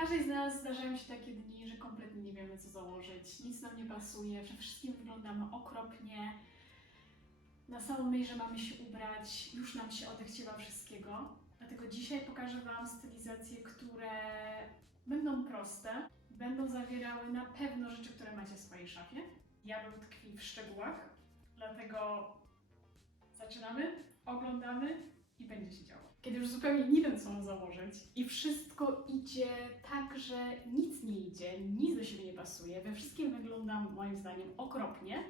każdej z nas zdarzają się takie dni, że kompletnie nie wiemy, co założyć. Nic nam nie pasuje, że wszystkim wyglądamy okropnie. Na samą myśl, że mamy się ubrać, już nam się odechciewa wszystkiego. Dlatego dzisiaj pokażę Wam stylizacje, które będą proste, będą zawierały na pewno rzeczy, które macie w swojej szafie. Diabeł tkwi w szczegółach, dlatego zaczynamy, oglądamy i będzie się działo. Kiedy już zupełnie nie wiem, co mam założyć i wszystko idzie tak, że nic nie idzie, nic do siebie nie pasuje, we wszystkim wyglądam moim zdaniem okropnie,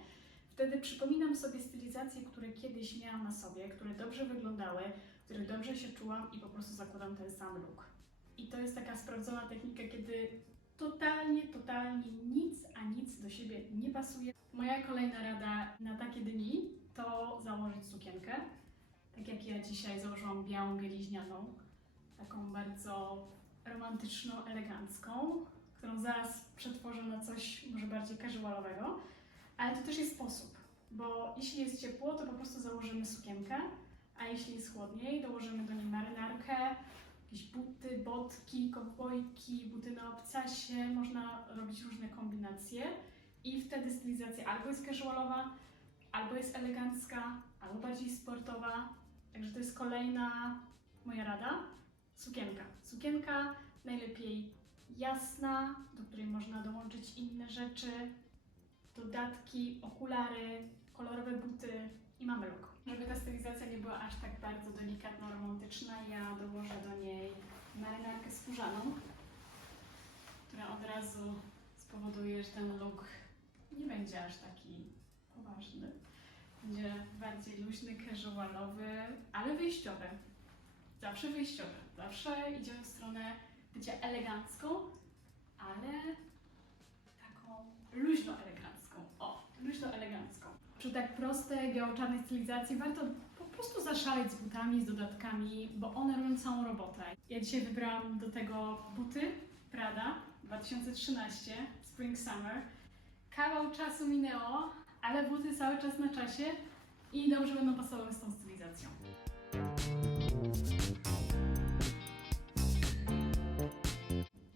wtedy przypominam sobie stylizacje, które kiedyś miałam na sobie, które dobrze wyglądały, w których dobrze się czułam i po prostu zakładam ten sam look. I to jest taka sprawdzona technika, kiedy totalnie, totalnie nic, a nic do siebie nie pasuje. Moja kolejna rada na takie dni to założyć sukienkę. Tak jak ja dzisiaj założyłam białą bieliźnianą, taką bardzo romantyczną, elegancką, którą zaraz przetworzę na coś może bardziej casualowego. Ale to też jest sposób, bo jeśli jest ciepło, to po prostu założymy sukienkę, a jeśli jest chłodniej, dołożymy do niej marynarkę, jakieś buty, botki, kowbojki, buty na obcasie, można robić różne kombinacje i wtedy stylizacja albo jest casualowa, albo jest elegancka, albo bardziej sportowa. Także to jest kolejna moja rada. Sukienka. Sukienka najlepiej jasna, do której można dołączyć inne rzeczy, dodatki, okulary, kolorowe buty i mamy look. Żeby ta stylizacja nie była aż tak bardzo delikatna, romantyczna, ja dołożę do niej marynarkę skórzaną, która od razu spowoduje, że ten look nie będzie aż taki poważny. Będzie bardziej luźny, casualowy, ale wyjściowy. Zawsze wyjściowy. Zawsze idziemy w stronę bycia elegancką, ale taką luźno-elegancką. O, luźno-elegancką. Przy tak prostej, biało-czarnej stylizacji warto po prostu zaszaleć z butami, z dodatkami, bo one robią całą robotę. Ja dzisiaj wybrałam do tego buty Prada 2013 Spring Summer. Kawał czasu minęło, ale buty cały czas na czasie i dobrze będą pasowały z tą stylizacją.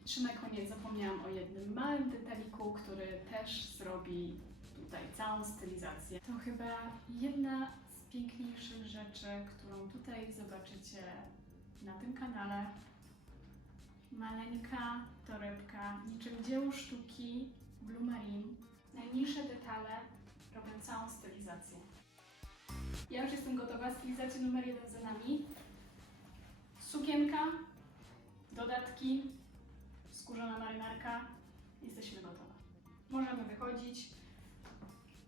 Czy na koniec zapomniałam o jednym małym detaliku, który też zrobi tutaj całą stylizację. To chyba jedna z piękniejszych rzeczy, którą tutaj zobaczycie na tym kanale. Maleńka torebka, niczym dzieło sztuki Blue Marine. Najmniejsze detale robią całą stylizację. Ja już jestem gotowa, stylizacja numer jeden za nami. Sukienka, dodatki, skórzana marynarka. Jesteśmy gotowe. Możemy wychodzić.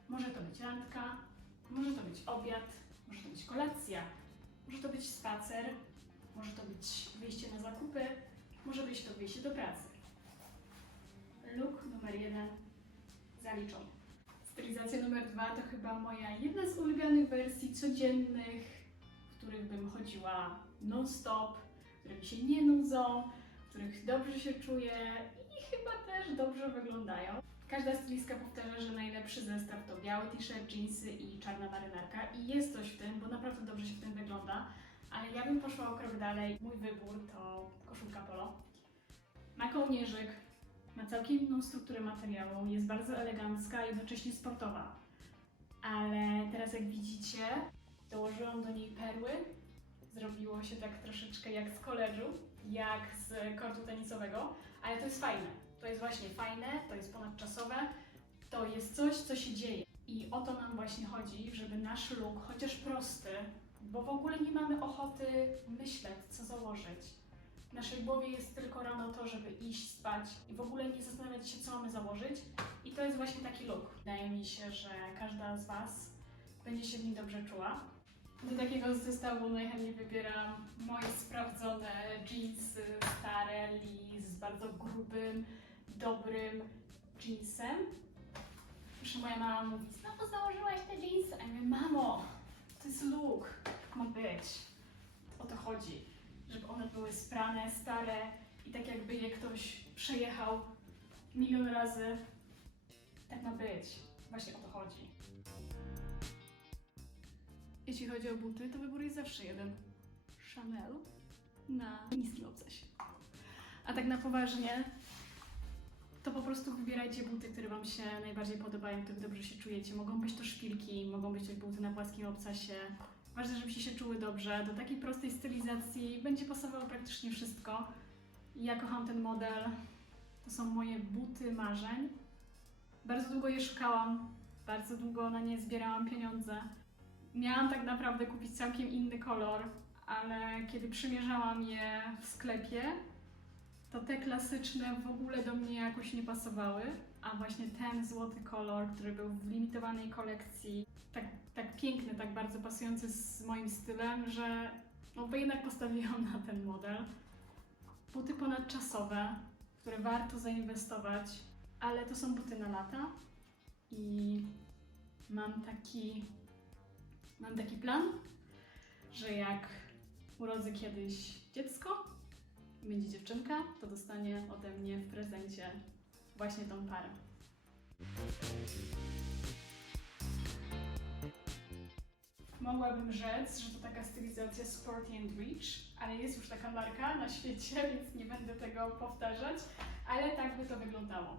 Może to być randka, może to być obiad, może to być kolacja, może to być spacer, może to być wyjście na zakupy, może być to wyjście do pracy. Look numer jeden zaliczony. Stylizacja numer dwa to chyba moja jedna z ulubionych wersji codziennych, w których bym chodziła non-stop, które mi się nie nudzą, w których dobrze się czuję i chyba też dobrze wyglądają. Każda stylistka powtarza, że najlepszy zestaw to biały t-shirt, jeansy i czarna marynarka i jest coś w tym, bo naprawdę dobrze się w tym wygląda, ale ja bym poszła o krok dalej. Mój wybór to koszulka polo. Ma kołnierzyk, ma całkiem inną strukturę materiału, jest bardzo elegancka i jednocześnie sportowa. Ale teraz jak widzicie, dołożyłam do niej perły. Zrobiło się tak troszeczkę jak z koleżu, jak z kortu tenisowego, ale to jest fajne. To jest właśnie fajne, to jest ponadczasowe, to jest coś, co się dzieje. I o to nam właśnie chodzi, żeby nasz look, chociaż prosty, bo w ogóle nie mamy ochoty myśleć, co założyć. Naszej głowie jest tylko rano to, żeby iść spać i w ogóle nie zastanawiać się, co mamy założyć. I to jest właśnie taki look. Wydaje mi się, że każda z Was będzie się w nim dobrze czuła. Do takiego zestawu najchętniej wybieram moje sprawdzone jeansy, stare Lee z bardzo grubym, dobrym jeansem. Proszę, moja mama mówi, znowu założyłaś te jeansy? A ja mówię, mamo, to jest look, tak ma być. O to chodzi, żeby one były sprane, stare i tak jakby je ktoś przejechał milion razy. Tak ma być. Właśnie o to chodzi. Jeśli chodzi o buty, to wybór jest zawsze jeden. Chanel na niskim obcasie. A tak na poważnie, to po prostu wybierajcie buty, które Wam się najbardziej podobają, w których dobrze się czujecie. Mogą być to szpilki, mogą być to buty na płaskim obcasie. Ważne, żebyście się czuły dobrze. Do takiej prostej stylizacji będzie pasowało praktycznie wszystko. Ja kocham ten model. To są moje buty marzeń. Bardzo długo je szukałam, bardzo długo na nie zbierałam pieniądze. Miałam tak naprawdę kupić całkiem inny kolor, ale kiedy przymierzałam je w sklepie, to te klasyczne w ogóle do mnie jakoś nie pasowały, a właśnie ten złoty kolor, który był w limitowanej kolekcji, tak, tak piękny, tak bardzo pasujący z moim stylem, że no bo jednak postawiłam na ten model. Buty ponadczasowe, które warto zainwestować, ale to są buty na lata i mam taki, mam taki plan, że jak urodzę kiedyś dziecko, będzie dziewczynka, to dostanie ode mnie w prezencie właśnie tą parę. Mogłabym rzec, że to taka stylizacja Sporty and Rich, ale jest już taka marka na świecie, więc nie będę tego powtarzać, ale tak by to wyglądało.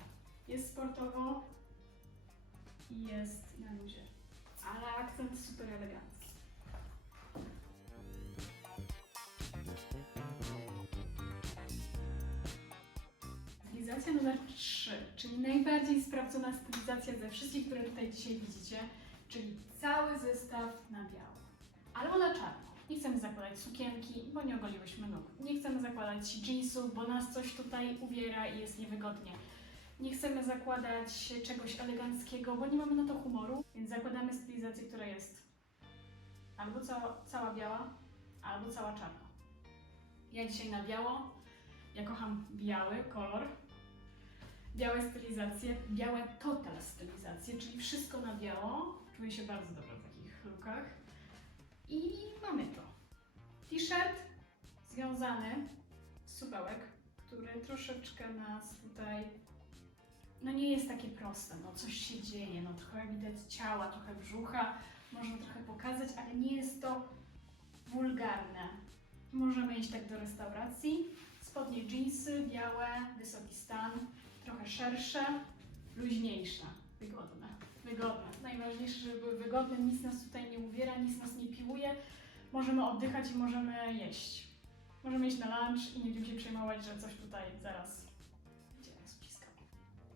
Jest sportowo i jest na luzie, ale akcent super elegancki. Stylizacja numer 3, czyli najbardziej sprawdzona stylizacja ze wszystkich, które tutaj dzisiaj widzicie, czyli cały zestaw na biało. Albo na czarno. Nie chcemy zakładać sukienki, bo nie ogoliłyśmy nóg. Nie chcemy zakładać jeansów, bo nas coś tutaj uwiera i jest niewygodnie. Nie chcemy zakładać czegoś eleganckiego, bo nie mamy na to humoru, więc zakładamy stylizację, która jest albo cała, cała biała, albo cała czarna. Ja dzisiaj na biało. Ja kocham biały kolor, białe stylizacje, białe total stylizacje, czyli wszystko na biało. Czuję się bardzo dobrze w takich lukach. I mamy to. T-shirt związany z supełek, który troszeczkę nas tutaj, no nie jest takie proste, no coś się dzieje, no trochę widać ciała, trochę brzucha, można trochę pokazać, ale nie jest to wulgarne. Możemy iść tak do restauracji, spodnie jeansy, białe, wysoki stan, trochę szersze, luźniejsze, wygodne. Wygodne. Najważniejsze, żeby były wygodne, nic nas tutaj nie uwiera, nic nas nie piłuje. Możemy oddychać i możemy jeść. Możemy iść na lunch i nie będziemy się przejmować, że coś tutaj zaraz będzie nas wciskało.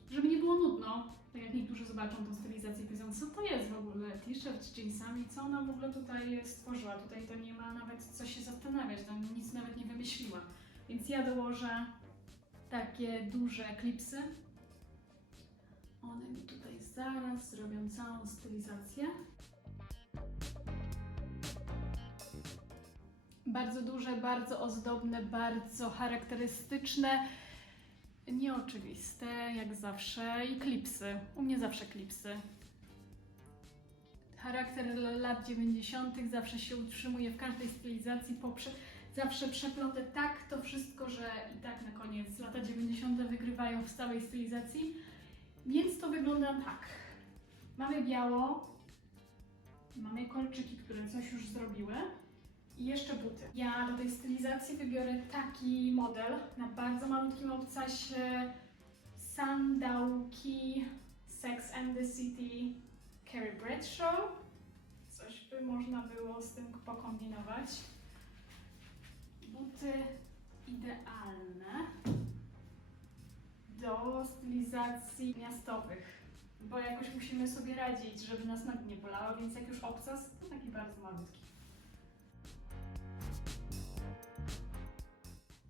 Żeby nie było nudno, tak jak niektórzy zobaczą tą stylizację i powiedzą, co to jest w ogóle t-shirt z jeansami, co ona w ogóle tutaj stworzyła. Tutaj to nie ma nawet co się zastanawiać, tam nic nawet nie wymyśliła. Więc ja dołożę takie duże klipsy. One mi tutaj zaraz zrobią całą stylizację. Bardzo duże, bardzo ozdobne, bardzo charakterystyczne, nieoczywiste, jak zawsze, i klipsy. U mnie zawsze klipsy. Charakter lat 90. zawsze się utrzymuje w każdej stylizacji, poprze- zawsze przeplątę tak to wszystko, że i tak na koniec lata 90. wygrywają w stałej stylizacji. Więc to wygląda tak. Mamy biało, mamy kolczyki, które coś już zrobiły i jeszcze buty. Ja do tej stylizacji wybiorę taki model na bardzo malutkim obcasie sandałki Sex and the City Carrie Bradshaw. Coś by można było z tym pokombinować. Buty idealne do stylizacji miastowych, bo jakoś musimy sobie radzić, żeby nas nogi nie bolały, więc jak już obcas, to taki bardzo malutki.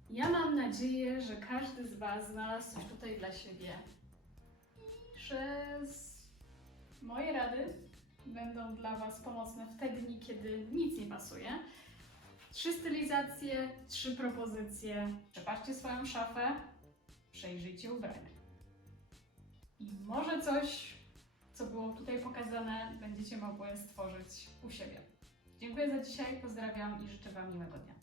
Ja mam nadzieję, że każdy z Was znalazł coś tutaj dla siebie. I przez moje rady będą dla Was pomocne w te dni, kiedy nic nie pasuje. Trzy stylizacje, trzy propozycje. Przepatrzcie swoją szafę, przejrzyjcie ubrania. I może coś, co było tutaj pokazane, będziecie mogły stworzyć u siebie. Dziękuję za dzisiaj, pozdrawiam i życzę Wam miłego dnia.